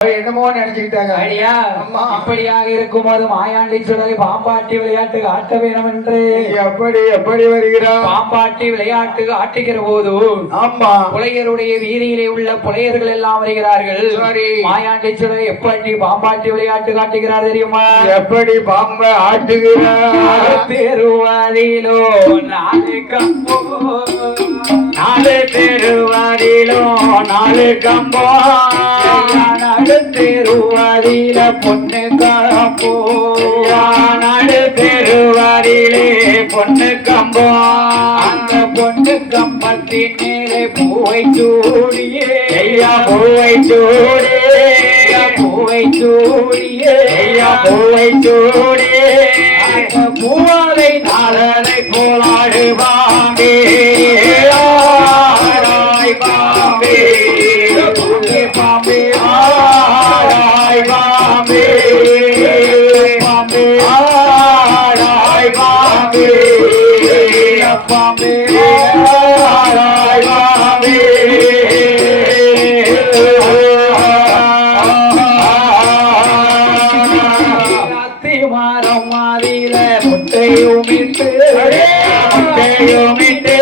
என்னமோ நினைச்சுக்கிட்டாங்க. இப்படியாக இருக்கும்போது மாயாண்டி சுடலை பாம்பாட்டி விளையாட்டு ஆட்ட வேணும் என்று எப்படி வருகிறார்? பாம்பாட்டி விளையாட்டு ஆட்டுகிற போது ஆமா புலையருடைய வீதியிலே உள்ள புலையர்கள் எல்லாம் வருகிறார்கள். மாயாண்டி சுடலை எப்படி பாம்பாட்டி விளையாட்டு காட்டுகிறார் தெரியுமா? எப்படி பாம்ப ஆட்டுகிறார்? தெருவாதிலோ நாலு கம்போ, நாலு தெருவாதிலோ நாலு கம்போ, தெருவாதில பொண்ணு கம்போ, நாடு தெருவாதிலே பொண்ணு கம்போ, அந்த பொண்ணு கம்பத்தின் மேலே பூவை சூடியே, பூவை சூடியே, பூவை சூடியே, பூவை சூடியே, பூவாலை நாளனை போலாடுவாங்கே பாம்பே, பாம்பே ஆராய் பாம்பே, பாம்பே ஆராய் பாம்பே, பாம்பே ஆராய் பாம்பே. மரம் மாதில முட்டையுமிட்டு முட்டையுமிட்டு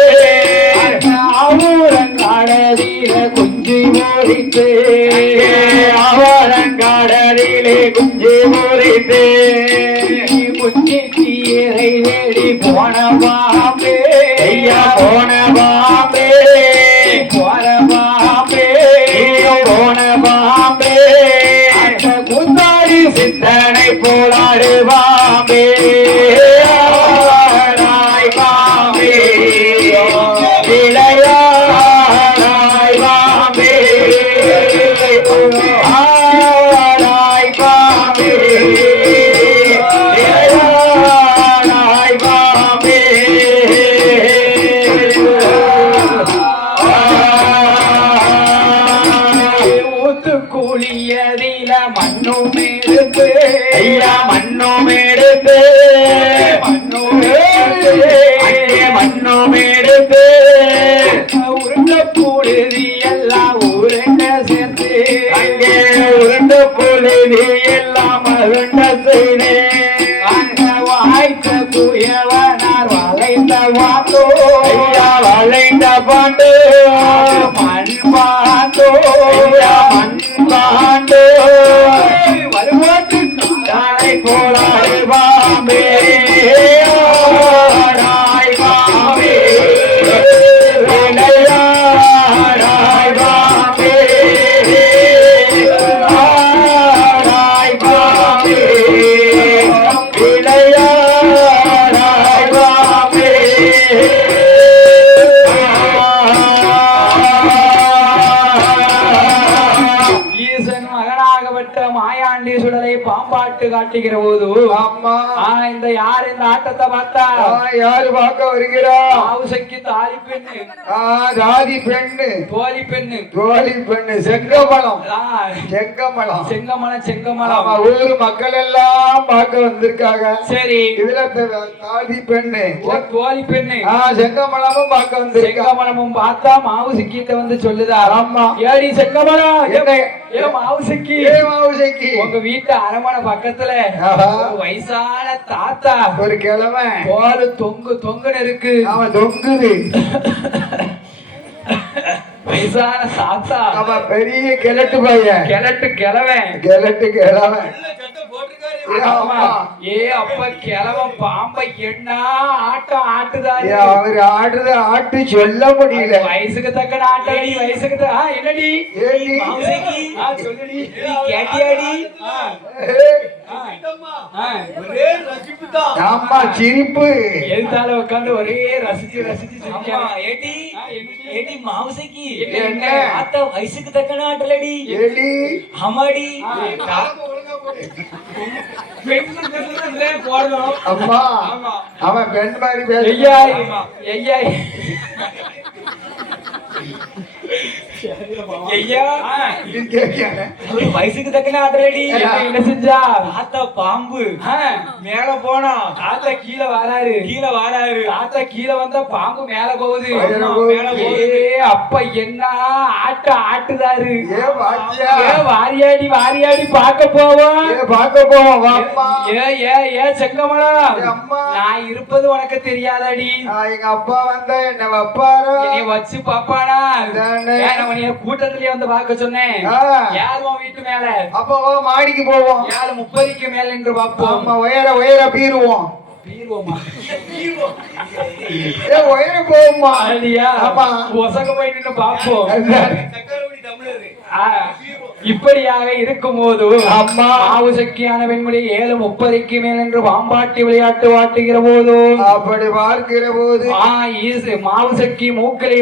அவரங்காடதில குஞ்சு ஓடித்து, அவரங்காடலிலே குஞ்சு முறித்து, குஞ்சு தீரை தேடி போன பாம்பே, போன பாம்பே, போன பாம்பே, போன பாம்பே, குந்தாடி சித்தனை போலாடு பாம்பே, ஆராய் பாம்பே, இளையாராய் பாம்பே, ஆராய் பாம்பே, இளையாராய் பாம்பே. ஊத்து கூலியதில மண்ணும் எடுத்து, மண்ணும் எடுத்து, மண்ணும் எடுத்து, மண்ணும் எடுத்து, உருண்ட கூடுதி எல்லாம் உருண்ட சேர்த்து, அங்கே உருண்டு புழுதி எல்லாம் அருண்ட செய்தே, அங்க வாய்த்த புயவனார் வளைந்த வாத்தோ, வளைந்த பாண்டு மண் பாத்தோ, மண் பாண்டு வருவாட்டு தாய் போலாய் பாம்பே, ஆராய் பாம்பே, இளையாராய் பாம்பே, ஆராய் பாம்பே, இளையாராய் பாம்பே. ஈசன் மகனாகப்பட்ட மாயாண்டி சுடலை பாம்பாட்டு காட்டுகிற போது அம்மா இந்த யார் இந்த ஆட்டத்தை பார்த்தா? யாரு பார்க்க வருகிறா? ஆவுசைக்கு தாலி பெண்ணு, ஜாதி பெண்ணு, தோழி பெண்ணு, தோழி பெண்ணு, செங்கமலம், ஆ, செங்கமலம், செங்கமலம், செங்கமலம். ஊர் மக்கள் எல்லாம் பார்க்க வந்திருக்காங்க. சரி, இதுல தாதி பெண்ணு, தோழி பெண்ணு, செங்கமலமும் பார்க்க வந்திருக்காங்க. செங்கமலமும் பார்த்தா மாவுசிக்கிட்ட வந்து சொல்லுதா, ஆமா ஏடி செங்கமலம், என்ன? ஏ மாவுசிக்கி, மாவுசைக்கு உங்க வீட்டு அரமனை பக்கத்துல ஒரு வயசான தாத்தா ஒரு கிழமை பாலு தொங்கு தொங்குன்னு இருக்கு. அவன் தொங்குது. வயசான தாத்தா, அவன் பெரிய கிழட்டு பையன், கிழட்டு கிழவன், கிழட்டு கிழவன். ஏ அப்ப கிழவன் பாம்பை என்ன ஆட்டம் ஆட்டுதாரு. அவரு ஆடுறது ஆட்டு சொல்ல முடியல. வயசுக்கு தக்க ஆட்டடி, வயசுக்கு என்னடி சொல்லுடி, கேட்டியாடி? ஆமா சிரிப்பு எழுத்தால உட்காந்து ஒரே ரசிச்சு ரசிச்சு மாவுசைக்கு என்ன வயசுக்கு தக்க ஆட்டலடி ஏடி அம்மாடி போடணும். அம்மா அவன் பெண் மாதிரி பேச. ஐயா இது கேட்காத. வயசுக்கு தக்கன ஆடுறடி என்ன செஞ்சா தாத்தா பாம்பு ஆ, மேல போனா தாத்தா கீழே வராரு கீழே வாராரு. தாத்தா கீழே வந்தா பாம்பு மேல போகுது மேல போகுது. மேல போகுது. ஏ அப்ப என்ன ஆட்டுதாரு ஏ பாத்தியா? ஏ வாரியாடி வாரியாடி பார்க்க போவோம் ஏ பார்க்க போவோம் வாம்மா. ஏ ஏ ஏ செங்கமலா ஏ அம்மா. நான் இருப்பது உனக்கு தெரியாதாடி எங்க அப்பா வந்தா என்ன வப்பாரோ? என்னைய வச்சு பாப்பானா அதானே. ஏன் நம்ம நீ கூட்டத்திலேயே வந்து பார்க்க சொன்னேன் ஆ. யார் உன் வீட்டு மேல அப்ப வா மாடிக்கு போவோம். யாரு 30க்கு மேல என்று பார்ப்போம் ஆமா உயர உயர பீருவோம். பீர்வோமா ஏ உயர போவோம்மா. அப்படியா ஆமா. ஒசக்க போய் நின்னு பார்ப்போம் அதானே. சக்கரவடி தமிழரு. ஆ, இப்படியாக இருக்கும்போது அம்மா. மாவு சக்கியான பெண்மணி 7:30க்கு மேல் என்று பாம்பாட்டி விளையாட்டு வாட்டுகிற போது அப்படி பார்க்கிற போது மாவு சக்கி மூக்களை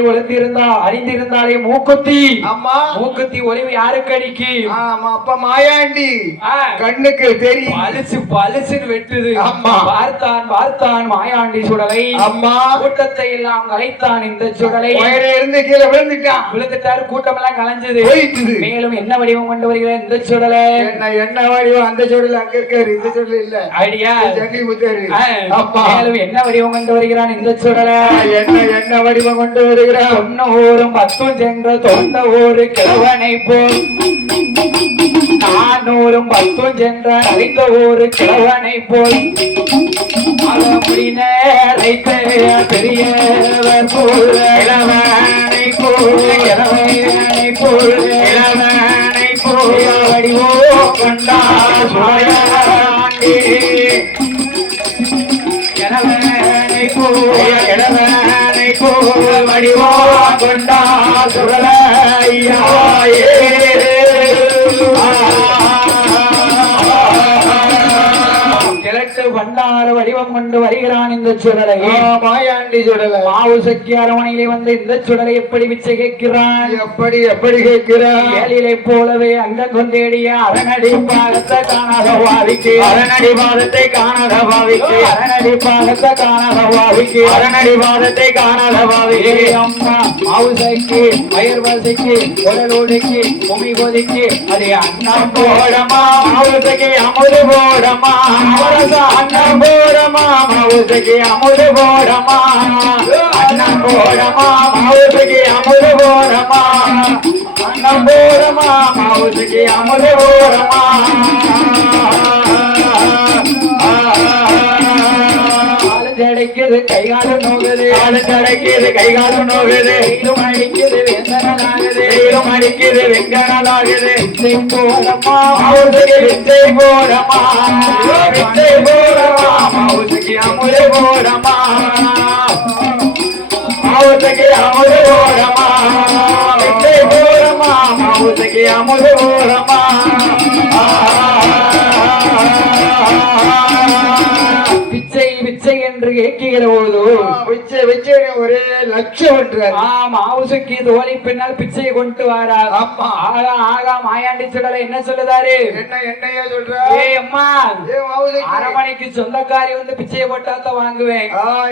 அறிந்திருந்தாலே மூக்குத்தி அம்மா. மூக்குத்தி ஒளிவு யாருக்கு அடிக்கு ஆமா அப்ப மாயாண்டி ஆ, கண்ணுக்கு தெரியும். பளிச்சு பளிச்சுன்னு வெட்டுது அம்மா. பார்த்தான் மாயாண்டி சுடலை அம்மா. கூட்டத்தை எல்லாம் கலைத்தான் இந்த சுடலை உயர இருந்து கீழே விழுந்துட்டான். விழுந்துட்டாரு கூட்டம் எல்லாம் கலைஞ்சது போயிட்டுது. மேலும் என்ன வடிவம் கொண்டு வருகிற இந்த சுடலை என்ன வடிவம் அந்த சுடல அங்க இருக்காரு, இந்த சுடல இல்ல. ஐடியா ஜங்கி முத்தாரு. அப்பா. மேலும் என்ன வடிவம் கொண்டு வருகிறான் இந்த சுடலை என்ன வடிவம் கொண்டு வருகிறார்? ஒன்னூரும் 10 சென்ற தொண்ட ஒரு கிழவனை போல் 400 10 சென்ற அழைத்த ஒரு கிழவனை போல் பெரியவர் போல் இளவனை போல் இளவனை போல் இளவனை போல் வடிவோ கொண்டார் மாயாண்டி இளவனை போல் வடிவோ கொண்டார் சுடலையா கிழக்கு பண்டார வடிவம் கொண்டு வருகிறான் இந்த சுடலை மாயாண்டி சுடல. மாவு சக்கி அரவணையிலே வந்து இந்த சுடலை எப்படி பிச்சை கேட்கிறான் எப்படி எப்படி கேட்கிறார்? ஏழிலை போலவே அங்க கொண்டேடிய அரணடி பாகத்தை காணாத வாவிக்கு அரணடி பாதத்தை காணாத பாவிக்கு அரணடி பாகத்தை காணாத வாவிக்கு அரணடி பாதத்தை காணாத பாவிக்கு அம்மா மாவு சக்கி மயிர் வசைக்கு உடலோடுக்கு உமி கொதிக்கு அது அண்ணம் போடமா மவுசகி அமுது போடமா அண்ணம் போடமா மவுசகி அமுது போடமா அண்ணம் போடமா மவுசகி அமுது போடமா அண்ணம் போடமா மவுசகி அமுது போடமா கிடைக்குது கைகாலம் நோகுது கிடைக்குது கைகாலம் நோகுது கையிலும் அடிக்குது வேந்தனாகுது கையிலும் அடிக்குது வெங்கடலாகுது போடமா மவுசகி வித்தை போடமா வித்தை போடமா மவுசகி அமுது போடமா மவுசகி அமுது போடமா வித்தை போடமா மவுசகி அமுது போடமா பிச்சை பிச்சை என்று கேட்கிற போது விச்சை விச்சை ஒரே லட்சம் என்றார். மாவுசுக்கு தோழி பின்னால் பிச்சையை கொண்டு வாரார் ஆமா. ஆகா ஆகா மாயாண்டி சுடலை என்ன சொல்லுதாரு என்னையா சொல்ற? ஏய் அம்மா ஏ மாவுசக்கி. அரமணிக்கு சொந்தக்காரி வந்து பிச்சையை போட்டாதான் வாங்குவேன்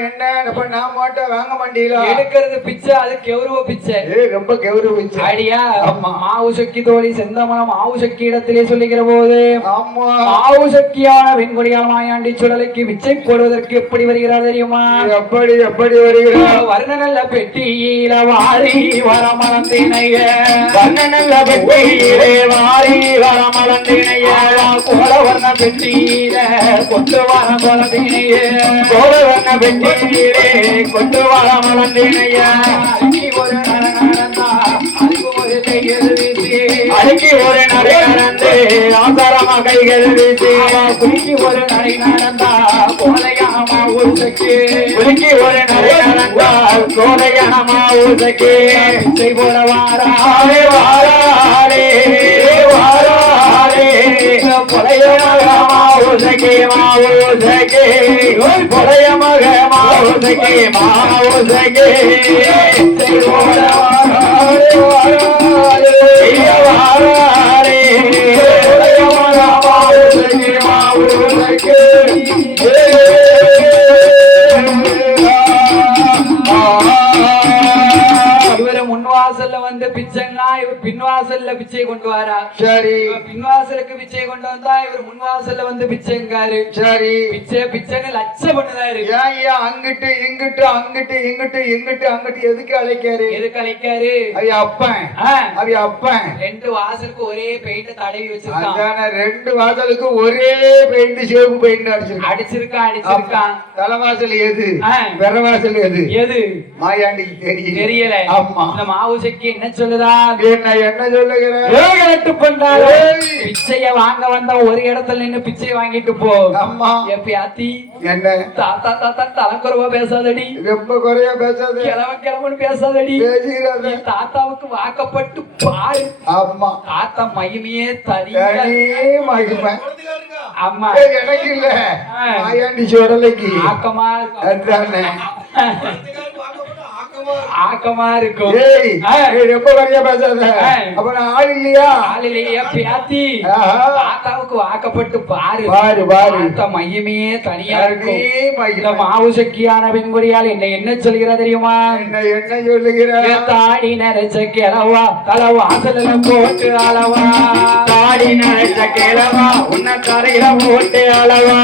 என்ன அப்ப நான் மாட்டேன் வாங்க மாட்டீங்களா? எடுக்கிறது பிச்சை அது கௌரவ பிச்சை ரொம்ப கௌரவிச்சு. அடியா ஆமா. மாவுசக்கி தோழி செந்தமனம் மாவுசக்கி இடத்திலே சொல்லுகிற போது ஆமா. மாவுசக்கியான வெண்கொடியால் மாயாண்டி சுடலைக்கு பிச்சை போடுவதற்கு எப்படி வருகிறார் தெரியுமா எப்படி எப்படி வருகிறார்? வர்ணநல்ல பெட்டியில வாரி வரமளந்தினைய வண்ணநல்ல பெட்டியிலே வாரி வரமளந்தினைய கோல வர்ண பெட்டியில கொண்டு வர குழந்தைனைய கோலவர்ண பெட்டியிலே கொண்டு வரமளந்தினைய ஒரு நடந்தா அதுக்கு ஒரு கையில் வீசி அழுக்கி ஒரு நடை நடந்து ஆசாரமா கைகள் வீசி குளிக்கு ஒரு நடை நடந்தா கோலையாமா ஊசக்கு உலுக்கி ஒரு நடை நடந்தால் கோலையனமா ஊசக்கே பிச்சை போல வாரா வாராரே வாராரே புலையமக மாவுசகே மாவுசகே புலையமக மாவுசகே மாவுசகே வாராரே வாராரே புலையமக மாவுசகே மாவுசகே இவரு முன்வாசல்ல வந்து பிச்சைன்னா கொண்டு வாரா. சரி பின்வாசலுக்கு பிச்சை கொண்டு வந்தா இவர் முன்வாசல்ல வந்து பிச்சைங்காரு. சரி பிச்சைன்னு லட்ச பண்ணுதாரு. ஏன் ஏன் அங்கிட்டு இங்கிட்டு அங்கிட்டு இங்கிட்டு இங்கிட்டு அங்கிட்டு எதுக்கு அழைக்காரு? எதுக்கு அழைக்காரு? ஐயா அப்பன் அவைய அப்பன் ரெண்டு வாசலுக்கு ஒரே பெயிண்ட் தடவி வச்சிருக்கான். அதான ரெண்டு வாசலுக்கு ஒரே பெயிண்ட் சேப்பு பெயிண்ட் அடிச்சிருக்கான். தலைவாசல் எது பெறவாசல் எது எது மாயாண்டிக்கு தெரியல. ஆமா இந்த மாவுசைக்கு என்ன சொல்லுதா? என்ன சொல்லுகிறேன் பிச்சைய வாங்க வந்த ஒரு இடத்துல நின்னு பிச்சை வாங்கிட்டு போ. அம்மா எப்பயாத்தி என்ன தாத்தா தாத்தா தலைக்குறவா பேசாதடி, ரொம்ப குறையா பேசாத, கிழவன் பேசாதடி. பேசிடாத. தாத்தாவுக்கு வாக்கப்பட்டு பாரு. ஆமா தாத்தா மகிமையே தனி மகிமை. ஆமா எனக்கு இல்ல மாயாண்டி சோடலைக்கு ஆக்கமா அதுதானே ஆக்கமா இருக்கும். ரொம்ப குறையா பேசாத. அப்ப நான் ஆள் இல்லையா பியாத்தி தாத்தாவுக்கு வாக்கப்பட்டு பாரு மகிமையே தனியா இருக்கும். மாவுசக்கியான பெண்குடியால் என்ன சொல்கிறா தெரியுமா? என்ன சொல்லுகிற? தாடி நரைச்ச கிழவா தலை வாசல போட்டு அளவா, தாடி நரைச்ச கிழவா உன்னை தரையில போட்டு அளவா,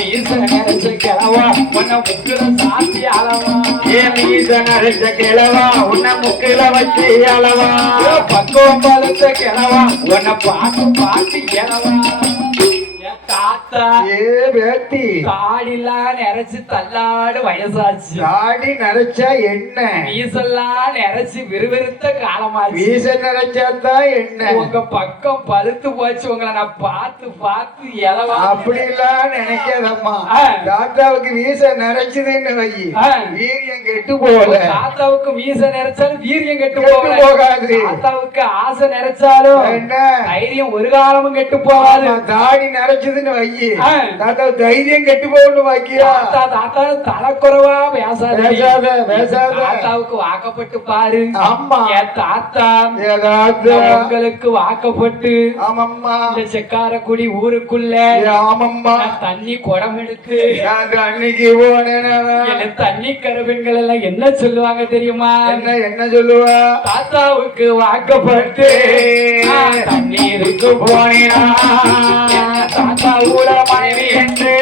வீச நரைச்ச கிழவா உன்னை முக்குல சாத்தி அளவா, மீச நரைச்ச கிழவா உன்னை முக்கில வச்சு அளவா, பக்குவம் பழுத்த கிழவா உன்னை பார்த்து எழவா. தாத்தா வேட்டி தாடிலாம் நரைச்சு தள்ளாடு வயசாச்சு. தாடி நரைச்சா என்ன? வீசெல்லாம் நரைச்சு விறுவிறுத்த காலமாச்சு. வீச நரைச்சாதான் என்ன? உங்க பக்கம் பழுத்து போச்சு. உங்களை நான் பார்த்து எழவா. அப்படிலாம் நினைக்காதம்மா. தாத்தாவுக்கு வீச நரைச்சதுன்னு வை, வீரியம் கெட்டு போகல. தாத்தாவுக்கு மீச நிறைச்சாலும் வீரியம் கெட்டு போகாது. தாத்தாவுக்கு ஆசை நிறைச்சாலும் என்ன தைரியம் ஒரு காலமும் கெட்டு போகாது. தாடி நரைச்சதுன்னு வை, தாத்தா தைரியம் கெட்டு போகணும் வாக்கியா. தாத்தா தலைக்குறவா பேசாத. தாத்தாவுக்கு வாக்கப்பட்டு பாரு. ஆமா தாத்தா உங்களுக்கு வாக்கப்பட்டு இந்த செக்காரக்குடி ஊருக்குள்ள தண்ணி குடம் எடுத்து அன்னைக்கு போனேன். தண்ணி கருவெண்கள் எல்லாம் என்ன சொல்லுவாங்க தெரியுமா? என்ன சொல்லுவா? தாத்தாவுக்கு வாக்கப்பட்டு தண்ணீருக்கு போனேனா தாத்தா ஊட மனைவி என்று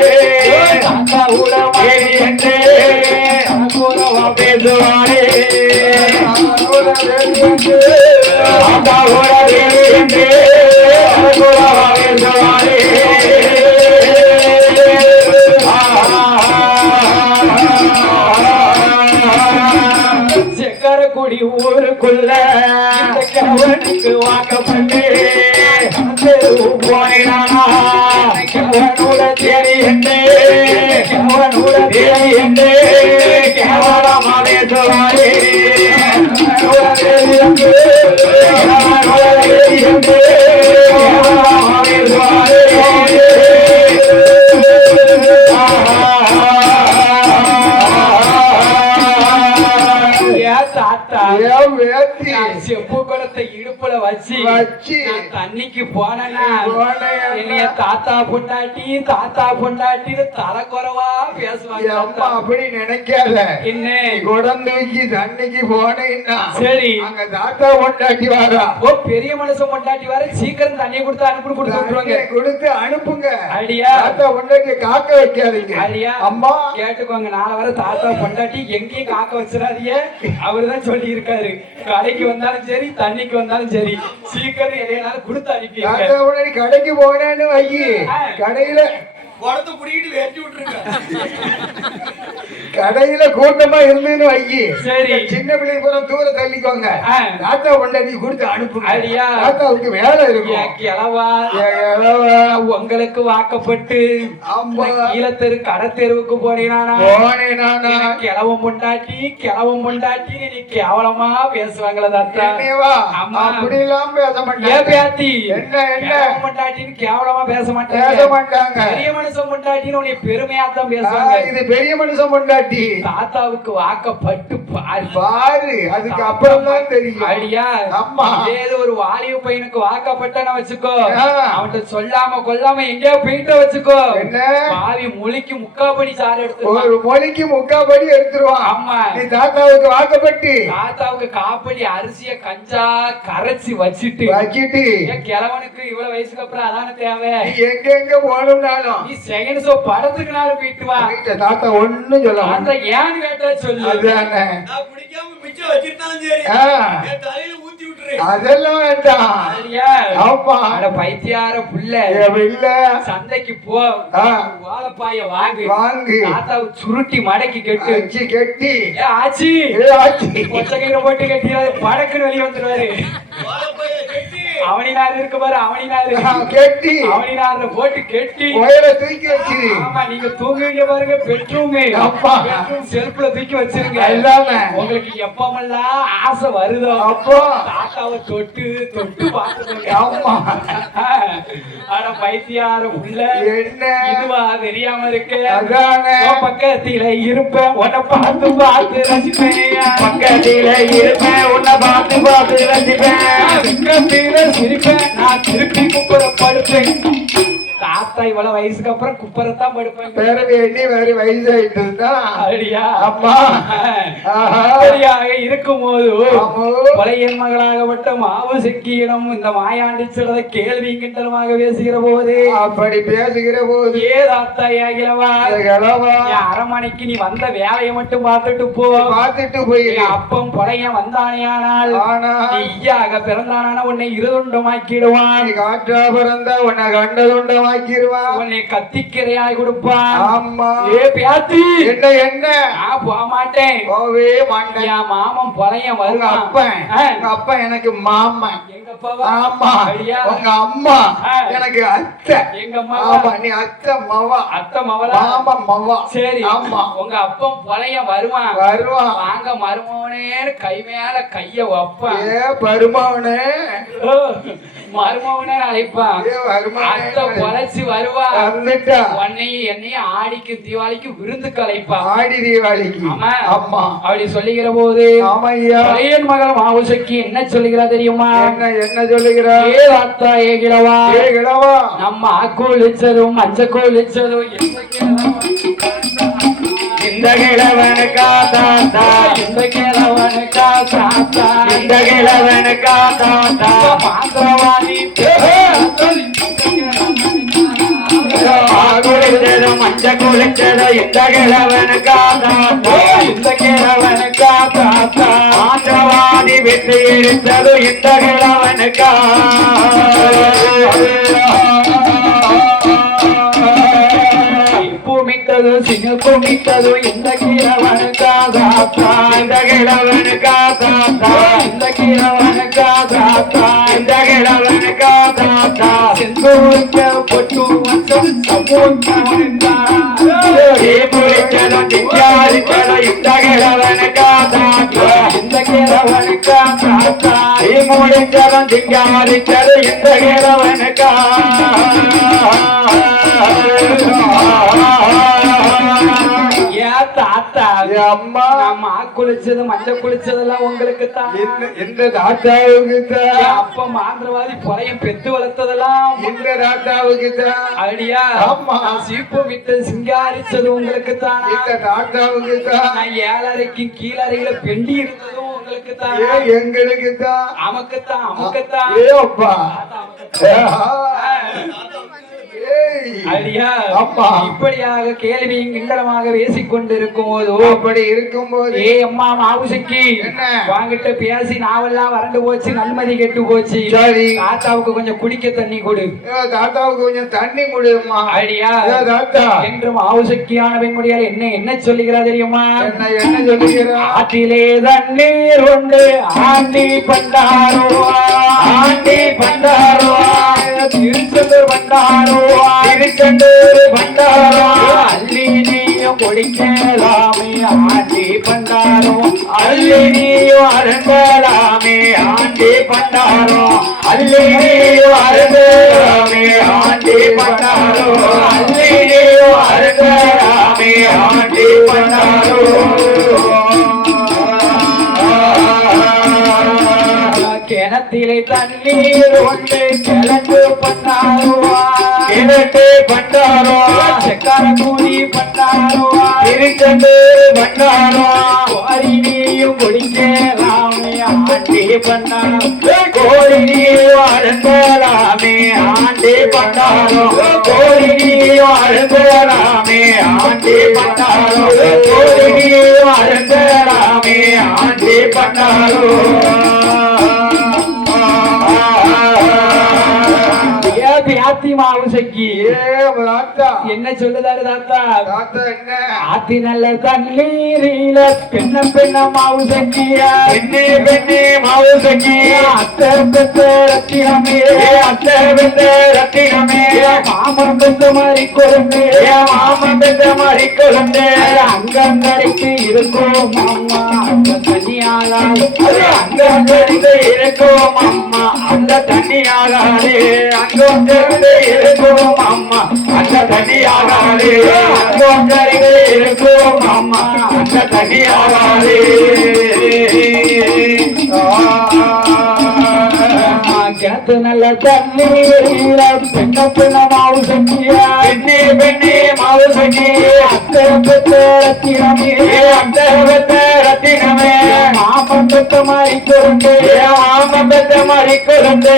தாத்தா ஊட மனைவி என்று பேசுவாரே, தாத்தா ஊட வேறு என்று பேசுவாரே. செக்காரக்குடி ஊருக்குள்ள கவனுக்கு வாக்கப்பட்டு போனானா கவனோட தேடி என்று கவனோட தேடி என்று கேவலமாவே சொல்வாரே, செப்பு குளத்தை இடுப்புல வச்சு தண்ணிக்கு போனா என்னைய தாத்தா பொண்டாட்டி தலை குறவா பேசுவாங்க. அப்படி நினைக்காத. என்ன குடம் தூக்கி தண்ணிக்கு போனேன்னா சரி அங்க தாத்தா பொண்டாட்டி வாரா. ஓ பெரிய மனுஷன் பொண்டாட்டி வர சீக்கிரம் தண்ணி கொடுத்து கொடுத்து அனுப்புங்க. அடியா தாத்தா பொண்டாட்டி காக்க வைக்காதீங்க. அடியா அம்மா கேட்டுக்கோங்க, நாளை வர தாத்தா பொண்டாட்டி எங்கேயும் காக்க வச்சிடாதீங்க. அவருதான் சொல்லி இருக்காரு, கடைக்கு வந்தாலும் சரி தண்ணிக்கு வந்தாலும் சரி சீக்கிரம் எதையாலும் கொடுத்து அனுப்பி. தாத்தா பொண்டாட்டி கடைக்கு போனேன்னு வை, கடையில குடத்தை புடிக்கிட்டு வெட்டி விட்டுருக்க. கடையில கூட்டமா இருந்ததுன்னு வைக்கி சரி சின்ன பிள்ளைங்க பூரா தூர தள்ளிக்கோங்க. தாத்தா பொண்டாட்டி கொடுத்து அனுப்புங்க. அடியா தாத்தாவுக்கு வேலை இருக்கும். கிழவா உங்களுக்கு வாக்கப்பட்டு கீழத்தெரு கடத்தெருவுக்கு போனேனா கிழவன் பொண்டாட்டி நீ கேவலமா பேசுவாங்களா தாத்தா? அப்படி எல்லாம் பேச மாட்டேன். பேத்தி என்ன பொண்டாட்டின்னு கேவலமா பேச மாட்டாங்க. பெரிய மனுஷன் பொண்டாட்டின்னு உன்னை பெருமையா தான் பேசுவாங்க. இது பெரிய மனுஷன் பொண்டாட்டி. பொண்டாட்டி தாத்தாவுக்கு வாக்கப்பட்டு பாரு பாரு அதுக்கு அப்புறம் தான் தெரியும். அடியா அம்மா. ஏதோ ஒரு வாலிப பையனுக்கு வாக்கப்பட்டன வச்சுக்கோ, ஆ. அவன்கிட்ட சொல்லாம கொல்லாம எங்கேயோ போயிட்ட வச்சுக்கோ, என்ன பாவி முழிக்கு முக்காபடி சாறு எடுத்து ஒரு மொழிக்கு முக்காபடி எடுத்துருவான். ஆமா. நீ தாத்தாவுக்கு வாக்கப்பட்டு தாத்தாவுக்கு காப்படி அரிசிய கஞ்சா கரைச்சி வச்சுட்டு ஏன் கிழவனுக்கு இவ்வளவு வயசுக்கு அப்புறம் அதான தேவை, நீ எங்க எங்க போகணும்னாலும் நீ செகண்ட் ஷோ படத்துக்குனாலும் போயிட்டு வா. வீட்டுல தாத்தா ஒண்ணும் சொல்ல அந்த ஏன்னு கேட்டா சொல்லு. அதுதானே. நான் பிடிக்காம மிச்சம் வச்சிருந்தாலும் சரி ஆ. என் தலையில ஊத்தி விட்டுரு. அதெல்லாம் வேண்டாம். சரியா? ஆமா. அட பைத்தியார புள்ள, இல்ல சந்தைக்கு போ, ஆ. வாழைப்பாய வாங்கு, வாங்கு தாத்தாவை சுருட்டி மடக்கி கட்டு. அடிச்சு கட்டி ஏ ஆச்சி, ஆச்சி கொச்சக்கீரை போட்டு கட்டி படக்குன்னு வெளியே வந்துருவாரு. வாழைப்பைய கட்டி அவனினாரு இருக்கு பாரு, அவனினாரு கட்டி அவனினாரு போட்டு கெட்டி உயர தூக்கி வச்சு ஆமா நீங்க தூங்குவீங்க பாருங்க, பெட்ரூம் அப்பா. செல்ஃப்ல தூக்கி வச்சிருங்க. எல்லாமே உங்களுக்கு எப்பமெல்லாம் ஆசை வருதோ அப்போ தாத்தாவை தொட்டு தொட்டு பாத்துக்கோங்க. ஆமா. ஆனா பைத்தியார உள்ள என்ன இதுவா தெரியாம இருக்கு. அதானே. உன் பக்கத்தில இருப்பேன், உன்னை பார்த்து பார்த்து ரசிப்பேன், பக்கத்தில இருப்பேன் உன்னை பார்த்து பார்த்து ரசிப்பேன். பக்கத்தில சிரிப்பேன், நான் திருப்பி குப்புற படுப்பேன். தாத்தா இவ்வளவு வயசுக்கு அப்புறம் குப்புறத்தான் படுப்பேன். பேர வேண்டி வேற வயசாயிட்டு அப்படியா? அம்மா. ஆஹா. அப்படியாக இருக்கும்போது ஆமோ. பழையன் மகளாகப்பட்ட மாவு செக்கியிடம் இந்த மாயாண்டி சிலதை கேள்வி கிண்டலமாக பேசுகிற போது அப்படி பேசுகிற போது ஏ தாத்தா ஏகிலவா, கிழவா என் அரமனைக்கு நீ வந்த வேலையை மட்டும் பார்த்துட்டு போ. பார்த்துட்டு போய் என் அப்பம் பழையன் வந்தானேயானால் ஆனா நீ ஐயாக பிறந்தானா உன்னை இருதுண்டமாக்கிடுவான், நீ காற்றா பிறந்தா உன்னை கண்டதுண்டமாக்கிடுவான், உன்னை கத்திக்கிரையாய் கொடுப்பான். ஆமா. ஏ பியாத்தி, என்ன என்ன நான் போக மாட்டேன், போவே மாட்டேன். என் மாமன் பழையன் உங்க வருவான். அப்பன் உங்க அப்பா எனக்கு மாமன். எங்க அப்பாவா? ஆமா. அப்படியா? உங்க அம்மா ஆ. எனக்கு அத்தை. எங்க அம்மா ஆமா. நீ அத்தை மவா அத்தை மவளா? மாமா மவா. சரி. ஆமா. உங்க அப்பன் பழையன் வருவான், வருவான். வாங்க மருமவனேன்னு கை மேல கைய வைப்பான். ஏ பருமவனே. ஓ, மருமவனே அழைப்பான். ஏ வருமானே. அத்தை பொழைச்சு வருவா, வந்துட்டா உன்னையும் என்னையும் ஆடிக்கு தீபாவளிக்கு விருந்துக்கு அழைப்பான். ஆடி தீபாவளிக்கு. ஆமா. ஆமா. அப்படி சொல்லுகிற போது ஆமையா. பழையன் மகள் மாவுசக்கி என்ன சொல்லுகிறா தெரியுமா? என்ன என்ன சொல்லுகிறா? ஏ தாத்தா ஏகிலவா, ஏ கிழவா. நம்ம கூலிச்சதும் மஞ்ச கூலிச்சதும் இந்த கிழவனுக்கா தாத்தா, இந்த கிழவனுக்கா தாத்தா, இந்த கிழவனுக்கா தாத்தா. பாத்திரவாதி குளிச்சதும் மஞ்ச குளிச்சதும் இந்த கிழவனுக்கா தாத்தா, இந்த கிழவனுக்கா தாத்தா, ஆற்றவாதி வெற்றி எடுத்ததும் இந்த கிழவனுக்கா. பூமித்தது சிங்க பூமித்தது இந்த கிழவனுக்கா தாத்தா, இந்த கிழவனுக்கா தாத்தா, இந்த கிழவனுக்கா தாத்தா, இந்த கிழவனுக்கா தாத்தா. செந்தூருக்க பொட்டு வந்தது சமூகா, குளிச்சதும் திங்காரிச்சதும் இந்த கிழவனுக்கா தாத்தா, இந்த கிழவனுக்கா தாத்தா, முடிச்சதும் திங்காரிச்சதும் இந்த கிழவனுக்கா. ஏ தாத்தா, ஏ அம்மா. நம்ம குளிச்சது மஞ்ச குளிச்சதெல்லாம் உங்களுக்கு தான். இந்த தாத்தாவுக்கு தான். அப்ப மாந்திரவாதி பொறையும் பெத்து வளர்த்ததெல்லாம் இந்த தாத்தாவுக்கு தான். அப்படியா? ஆமா. சீப்பு விட்டு சிங்காரிச்சது உங்களுக்கு தானா? இந்த தாத்தாவுக்கு தான். நான் ஏழரைக்கு கீழறையில பெண்டி இருந்ததும் உங்களுக்கு ஏ தானா? எங்களுக்கு தான். அமக்குத்தான் அமக்குத்தான். ஏ அப்பா. ஆஹா. ஏய். அப்படியா? ஆமா. இப்படியாக கேள்வியும் கிண்டலமாக பேசிக் கொண்டிருக்கும் போது அப்படி இருக்கும்போது ஏ அம்மா மாவுசக்கி என்ன? வாங்கிட்ட பேசி நாவெல்லாம் வறண்டு போச்சு, நன்மதி கெட்டு போச்சு. சரி. தாத்தாவுக்கு கொஞ்சம் குடிக்க தண்ணி கொடு. ஏ, தாத்தாவுக்கு கொஞ்சம் தண்ணி முடியுமா? ஐடியா ஏ, தாத்தா என்று மாவுசக்கியான பெண்முடியால் என்ன என்ன சொல்லுகிறா தெரியுமா? என்ன என்ன சொல்லுகிறா? ஆற்றிலே தண்ணீர் உண்டு ஆண்டி பண்டாரோ, ஆண்டி பண்டாரோ, திருச்செந்தூர் பண்டாரோ, திருச்செந்தூர் பண்டாரோ, அள்ளி நீயும் குடிக்கலாமே ஆண்டி பண்டாரோ, அல்லினியோ அருந்தலாமே ஆண்டி பண்டாரோ, அல்லினியோ அருந்தலாமே ஆண்டி பண்டாரோ, அல்லினியோ அருந்தலாமே ஆண்டி பண்டாரோ. கிணத்திலே தண்ணீர் ஒன்று கிழக்கு பண்ணாருவா கிழக்கு பண்டாரோ செக்கார கூடி பண்ணாருவா திருச்செந்து பண்டாரோ நீயும் குடிக்கலாமே ஆண்டி பண்ணாரோ கோழி வாழ்ந்தலாமே ஆண்டி பண்டாரோ கோழி வாழ்ந்தலாமே ஆண்டி பண்டாரோ கோழி வாழ்ந்தலாமே ஆண்டி பண்டாரோ ஆத்தி மாவு சக்கி தாத்தா என்ன சொல்லுதாரு தாத்தா தாத்தா என்ன ஆத்தி நல்ல தண்ணீரில பெண்ண பெண்ண மாவு சக்கியா பெண்ணே பெண்ணே மாவு சக்கியா அத்தை பெத்த ரத்தினமே அத்தை பெத்த ரத்தினமே மாமன் பெத்த மாதிரி குழந்தை மாமன் பெத்த மாதிரி குழந்தை அங்கங்கரைக்கு இருக்கும் அம்மா அந்த தனியாகாது அங்கே இருக்கும் அம்மா அந்த தண்ணியாகாது அங்கே இருக்கும் அம்மா அந்த தண்ணியாகாது அங்கே இருக்கும் அம்மா அந்த தண்ணியாகாது கிணத்து நல்ல தண்ணீரில பெண்ண பெண்ண மாவு சக்கியா பெண்ணே பெண்ணே மாவு சக்கியா அத்தை பெத்த ரத்தினமே அந்த ரத்தினமே மாமன் பெத்த மாதிரி குழந்தை மாமன் பெத்த மாதிரி குழந்தை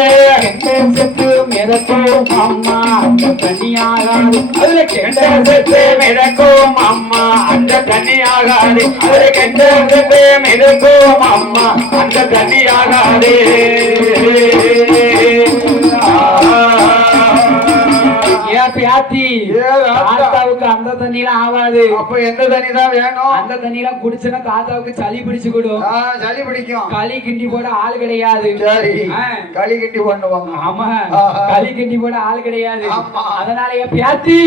செத்து மிதக்கும் அம்மா அந்த தனியாகாது அதுல கெண்ட செத்து மிதக்கும் அம்மா அந்த தண்ணியாகாது அது கெண்ட செத்து மிதக்கும் அம்மா அந்த தண்ணியாகாது பியாத்தி தாத்தாவுக்கு அந்த தண்ணிலாம் ஆகாது அப்ப எந்த தண்ணி தான் வேணும் அந்த தண்ணிலாம் குடிச்சுன்னா தாத்தாவுக்கு சளி பிடிச்சுக்கிடும் சளி பிடிக்கும் களி கிண்டி போட ஆள் கிடையாது சரி ஆ. களி கட்டி பண்ணுவாங்க ஆமா ஆஹா. களி கிண்டி போட ஆள் கிடையாது ஆமா. அதனால என் பியாத்தி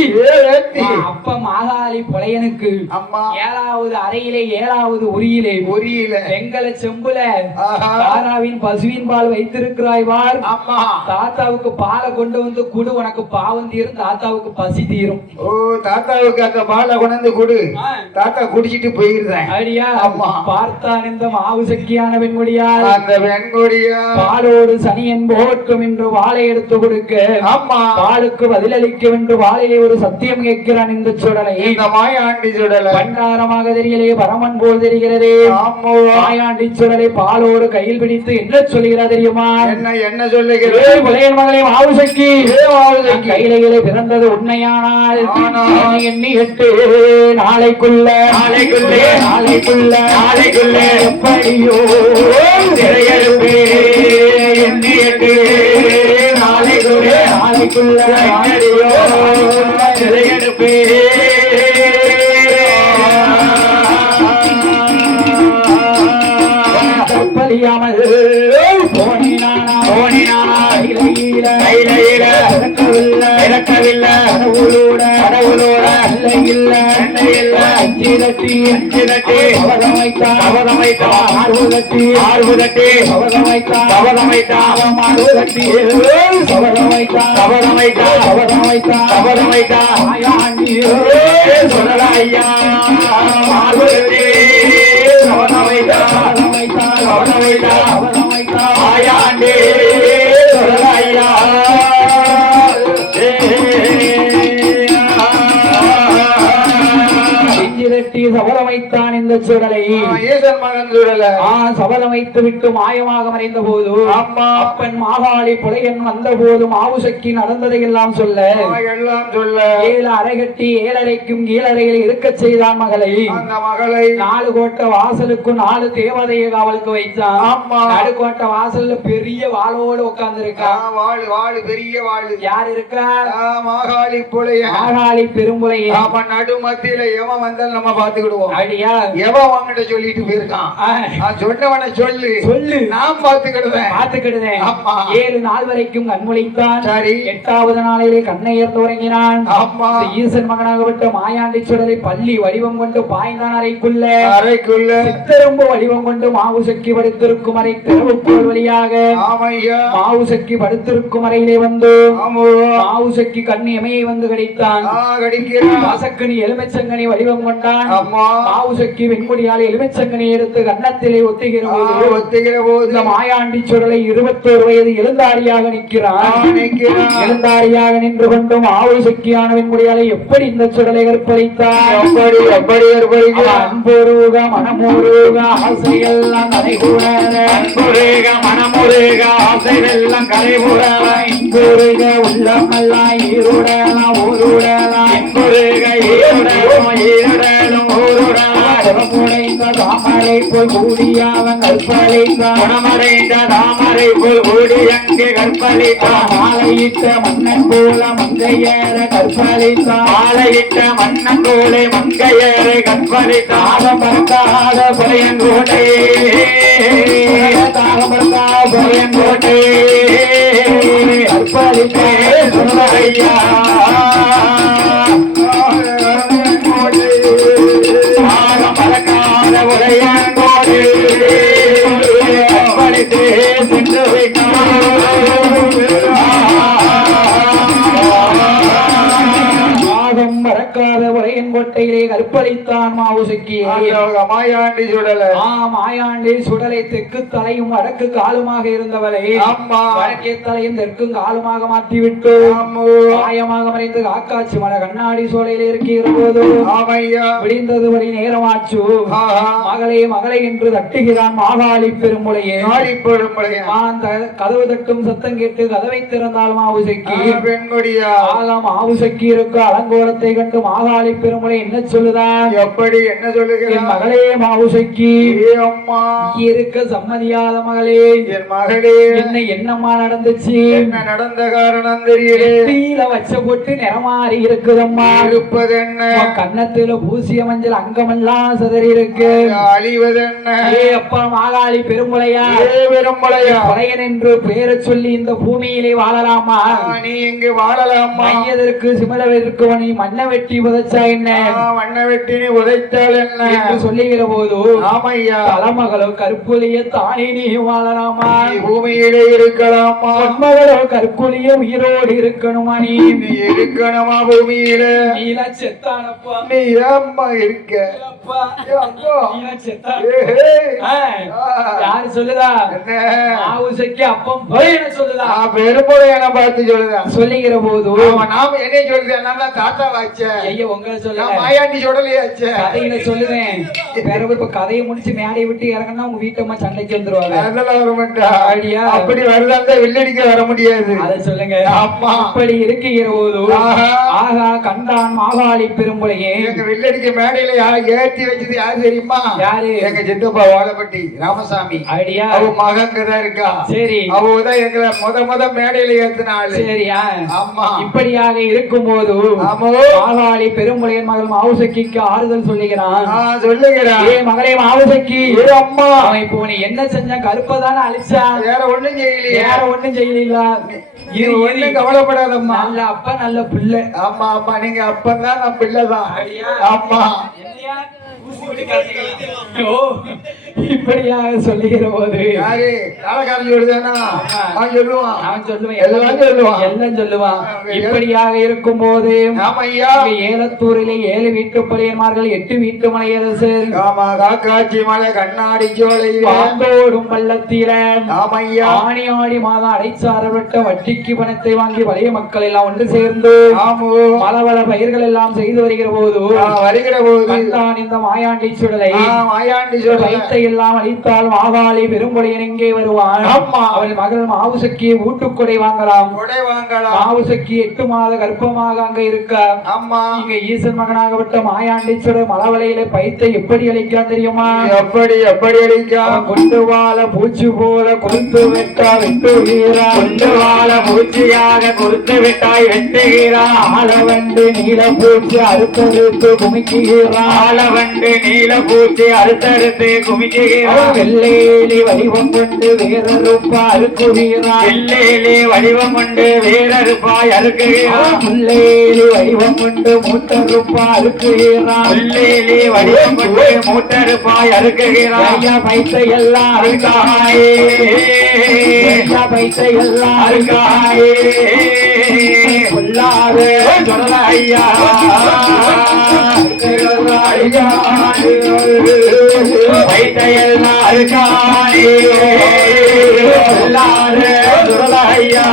ஏத்தி அப்ப மாகாளி புலையனுக்கு அம்மா 7வது அறையிலே 7வது உரியிலே பொரியல வெங்கல செம்புல ஆஹா. தாராவின் பசுவின் பால் வைத்திருக்கிறாய் வார் அம்மா தாத்தாவுக்கு பாலை கொண்டு வந்து குடு உனக்கு பாவம் தீரும் தாத்தாவுக்கு பசி தீரும் ஓ தாத்தாவுக்கு அந்த பாலை கொண்டு கொடு ஆ. தாத்தா குடிச்சிட்டு போயிருந்தேன் அடியா ஆமா. பார்த்தான் இந்த மாவு சக்கியான வெண்முடியால் அந்த வெண்கொடியா பாலோடு சனியன் போட்டும் என்று வாளை எடுத்து கொடுக்க ஆமா பாலுக்கு பதிலளிக்கும் என்று வாழையை ஒரு சத்தியம் கேட்கிறான் இந்த சுடலை இந்த மாயாண்டி சுடல பண்டாரமாக தெரியலே பரமன் போல் தெரிகிறதே ஆமா மாயாண்டி சுடலை பாலோடு கையில் பிடித்து என்ன சொல்லுகிறா தெரியுமா என்ன என்ன சொல்லுகிறேன் ஏய் புலையன் மகளே மாவு சக்கி மாவு சக்கி. கையிலே பிறந்தது உண்மையானால் ஆனால் எண்ணி 8 நாளைக்குள்ள நாளைக்குள்ள எப்படியோ திரையெழுப்பே எண்ணியட்டு நாளைக்குள்ள திரையெடுப்பே கப்பலியாமல் போனினானா கையில இறக்கவில்லை கடவுளோட இல்ல அஞ்சிரட்டி அவதமைத்தான் ஆர்வதட்டி அவதமைத்தான் அவதமைத்தான் மாயாண்டி சொல்லலாய்யா அவதமைத்தான் ஆயாண்டே சொல்லலாய்யா அஞ்சிரட்டி சபலமைத்தான் இந்த சுடலை ஈசன் மகன் சுடல சபலமைத்து விட்டு மாயமாக மறைந்த போது ஆமா. அப்பன் மாகாளி புலையன் வந்த போது மாவுசக்கி நடந்ததை எல்லாம் சொல்ல எல்லாம் சொல்ல 7 அறை கட்டி 7:30க்கும் கீழறையில் இருக்க செய்தான் மகளை அந்த மகளை 4 கோட்டை வாசலுக்கு 4 தேவதையை காவலுக்கு வைத்தான் ஆமா. நடுக்கோட்டை வாசல்ல பெரிய வாளோடு உட்கார்ந்து இருக்கா வாழு வாழு பெரிய வாழு யார் இருக்கா மாகாளி புலைய மாகாளி பெரும்புலைய ஆமா நடு மத்தியில எவன் வந்தாலும் நம்ம பாத்துக்கிடுவோம் அப்படியா எவன் வாங்கிட்ட சொல்லிட்டு போயிருக்கான் சொன்னவனை சொல்லு சொல்லு நான் பாத்துக்கிடுவேன் பார்த்துக்கிடுதேன் ஆமா. 7 நாள் வரைக்கும் கண்முழித்தான் சரி. 8வது நாளிலே கண்ணையர்ந்து உறங்கினான் ஆமா. இந்த ஈசன் மகனாகப்பட்ட மாயாண்டி சுடலை பள்ளி வடிவம் கொண்டு பாய்ந்தான் அறைக்குள்ள அறைக்குள்ள சித்தரும்பு வடிவம் கொண்டு மாவு சக்கி படுத்திருக்கும் அறை திறவுக்கோள் வழியாக ஆமையா மாவு சக்கி படுத்திருக்கும் அறையிலே வந்து ஆமோ மாவு சக்கி கண்ணு எமையை வந்து கிடைத்தான் கடிக்கிறான் வாசக்கணி எலுமிச்சங்கனி வடிவம் கொண்டான் ஆமா. மாவு சக்கி வெண்முடியால் எலுமிச்சங்கனி எடுத்து கன்னத்திலே ஒத்துகிற போது ஒத்துகிற போது இந்த மாயாண்டி சுடலை 21 வயது எழுந்தாரியாக நிற்கிறான். எழுந்தாரியாக நின்று கொண்டும் ஆவுசக்தியான வெண்முடியாலை எப்படி இந்த சுடலை கற்பழித்தார்? எப்படி அன்புருக மனமுருக ஆசையெல்லாம் கரைகூட அன்புருக மனமுருக ஆசைவெல்லாம் கரைபுறல இன்புருக உள்ளமெல்லாம் ஈருடலாம் ஊருடலாம் இன்புருக ஈருடலும் ஈருடலும் ஊருடலாம் குணமுடைந்த தாமரை போல் கூடியவன் கற்பழித்தான். குணமடைந்த தாமரை போல் கூடி அங்கே கற்பழித்தான். மாலையிட்ட மன்னன் போல மங்கையேற கற்பழித்தான். மாலையிட்ட மன்னன் போல மங்கையரை கற்பழித்தான். தாகம் பறக்காத பயங்கோட்டை தாகம் பறக்காத பயங்கோட்டை கற்பழித்தான். ஐயா மறக்காத உரையங்கோடு கற்பழித்து சென்று தாகம் மறக்காத உரையன் கோட்டையிலே கற்பழித்தான் மாவுசக்கியை. மாயாண்டி சுடலை மாயாண்டி சுடலை தெற்கு தலையும் வடக்கு காலுமாக இருந்தவளை ஆமா. வடக்கே தலையும் தெற்கும் காலுமாக மாற்றிவிட்டு மாயமாக மறைந்து காக்காட்சி மலை கண்ணாடி சோலையில் இருக்கிற போது ஆமையா விடிந்தது வரை நேரமாச்சு. மகளே மகளை என்று தட்டுகிறான் மாகாளி பெருமுளையே. அந்த கதவு தட்டும் சத்தம் கேட்டு கதவை திறந்தால் மாவுசக்கி பெண்கொடியா ஆகா மாவுசக்கி இருக்க அலங்கோலத்தை கண்டு மாகாளி பெருமுளை என்ன சொல்லுதான்? எப்படி என்ன என் சொல்லுகிறேன்? மகளே மாவுசக்கி அம்மா இருக்க சம்மதியாத மகளே, என் மகளே என்னம்மா நடந்துச்சு? என்ன நடந்த காரணம் தெரியல. தீல வச்ச போட்டு நிறமாறி இருக்குதம்மா. இருப்பது என்ன? கன்னத்துல பூசிய மஞ்சள் அங்கமெல்லாம் சிதறி இருக்கு. அழிவது என்ன? அப்பா மாகாளி பெருமுளையா பெரும்பளையா பழையன் என்று பெயரை சொல்லி இந்த பூமியிலே வாழலாமா? நீ இங்கு வாழலாமா? மையதற்கு சிமலவிற்கு நீ மண்ணை வெட்டி உதைச்சா என்ன? மண்ணை வெட்டி நீ உதைத்தால் என்ன என்று சொல்லுகிற போது ஆமையா தலைமகளோ கற்புலிய தானே நீ வாழலாமா? நீ பூமியிலே இருக்கலாமா? மகளோ கற்புலிய உயிரோடு இருக்கணுமா? நீ இருக்கணுமா பூமியில? நீல செத்தானப்பா. நீ அம்மா இருக்க அப்பா அப்பா. நீல செத்தான். யாரு சொல்லுதா? என்ன ஆவுசைக்கு அப்பம் போய் என்ன சொல்லுதா? பெரும்புழையான பார்த்து சொல்லுதான். சொல்லுகிற போது நாம என்ன சொல்லுதேன்? நான் தான் தாத்தா வாச்சேன். ஐயா உங்களை சொல்ல மாயாண்டி சொல்லலையாச்சே. கதையில சொல்லுவேன். பிறகு இப்ப கதையை முடிச்சு மேடையை விட்டு இறங்கினா உங்க வீட்டம்மா சண்டைக்கு வந்துருவாங்க. அதெல்லாம் வர மாட்டா. அப்படியா? அப்படி வருதாங்க வெள்ளடிக்க வர முடியாது. அத சொல்லுங்க. ஆமா. அப்படி இருக்கிற போது ஆகா கண்டான் மாகாளி பெரும்புளையே. எங்க வெள்ளடிக்க மேடையில ஏற்றி வச்சது யாரு தெரியுமா? யாரு? எங்க சித்தப்பா வாழப்பட்டி ராமசாமி. அப்படியா? அவ மகங்கதான் இருக்கா. சரி. அவதான் எங்களை முத மேடையில ஏத்தின ஆளு. சரியா? ஆமா. இப்படியாக இருக்கும் போது ஆமோ மாகாளி பெரும்புளையன் மகள் மாவுசக்கிக்கு ஆறுதல் சொல்லுகிறான். சொல்லுகிறான். ஏ மகளே மாவுசக்கி, அம்மா அவன் இப்போ நீ என்ன செஞ்ச? கருப்பதானே அழிச்சா. வேற ஒண்ணும் செய்யலையே. வேற ஒண்ணும் செய்யல. இது ஒண்ணும் கவலைப்படாதம்மா. நல்ல அப்பா நல்ல பிள்ளை. ஆமா ஆமா நீங்க அப்பதான் நான் பிள்ளைதான். ஆமா ஓ இப்படியாக சொல்லுகிற போது யாரு காலக்காரன் சொல்லுதானா? அவன் சொல்லுவான். அவன் சொல்லுவான். எல்லாம் சொல்லுவான். எல்லாம் சொல்லுவான். இப்படியாக இருக்கும் போது ஆமையா ஏலத்தூரிலே 7 வீட்டு பழையன்மார்கள் 8 வீட்டு மலையரசர் ஆமா காக்காட்சி மலை கண்ணாடி சோலையில் பாந்தோடும் பள்ளத்தில ஆமையா ஆணி ஆடி மாதம் அடைச்சாரப்பட்ட வட்டிக்கு பணத்தை வாங்கி வலைய மக்கள் எல்லாம் ஒன்று சேர்ந்து ஆமோ பல பயிர்கள் எல்லாம் செய்து வருகிற போது வருகிற போது கண்டான் இந்த மாயாண்டி சுடலை. மாயாண்டி சோலை வைத்தை எல்லாம் அழித்தால் மாகாளி பெரும்புடையன் எங்கே வருவான்? அவள் மகள் மாவுசக்கியை ஊட்டுக்கொடை வாங்கலாம். மாவுசக்கி 8 மாத கர்ப்பமாக அங்க இருக்க ஆமா இங்க ஈசன் மகனாகப்பட்ட மாயாண்டீஸ்வரர் மலவலையில பைத்தை எப்படி அழிக்கான் தெரியுமா? எப்படி அழிக்கான்? கொண்டு வாழ பூச்சி போல கொடுத்து விட்டா வெட்டுகிறா. கொண்டு வாழ பூச்சியாக கொடுத்து விட்டாய் வெட்டுகிறா. ஆளவண்டு நீல பூச்சி அறுத்தறுத்து குமிக்குகிறா. ஆளவண்டு நீல பூச்சி அறுத்தறுத்து குமிக்குகிறா. வெள்ளேலி வடிவம் கொண்டு வேறறுப்பா அறுக்குகிறா. வெள்ளேலி வடிவம் கொண்டு வேறறுப்பாய் அறுக்குகிறா. முல்லேலி வடிவம் கொண்டு மூட்டறுப்பா அறுக்குகிறா. வெள்ளேலி வடிவம் கொண்டு மூட்டறுப்பாய் அறுக்குகிறா. பைத்தை எல்லாம் அறுக்காயே பைத்தை எல்லாம் அறுக்காயே பொல்லாத சுடலையா வைத்தையெல்லாம் காணி பொல்லாத சுடலையா